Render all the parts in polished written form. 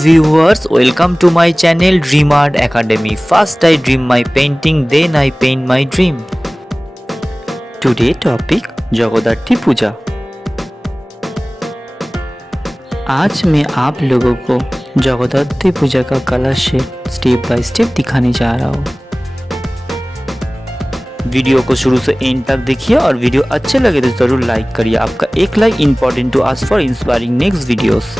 Viewers, welcome to my channel Dream Art Academy. First I dream my painting, then I paint my dream. Today topic जगद्धात्री पूजा। आज मैं आप लोगों को जगद्धात्री पूजा का colour shade step by step दिखाने जा रहा हूँ। वीडियो को शुरू से एंड तक देखिए और वीडियो अच्छे लगे तो जरूर लाइक करिए। आपका एक like important to us for inspiring next videos.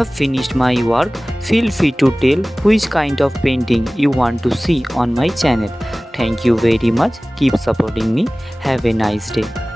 have finished my work, feel free to tell which kind of painting you want to see on my channel. Thank you very much. Keep supporting me. Have a nice day.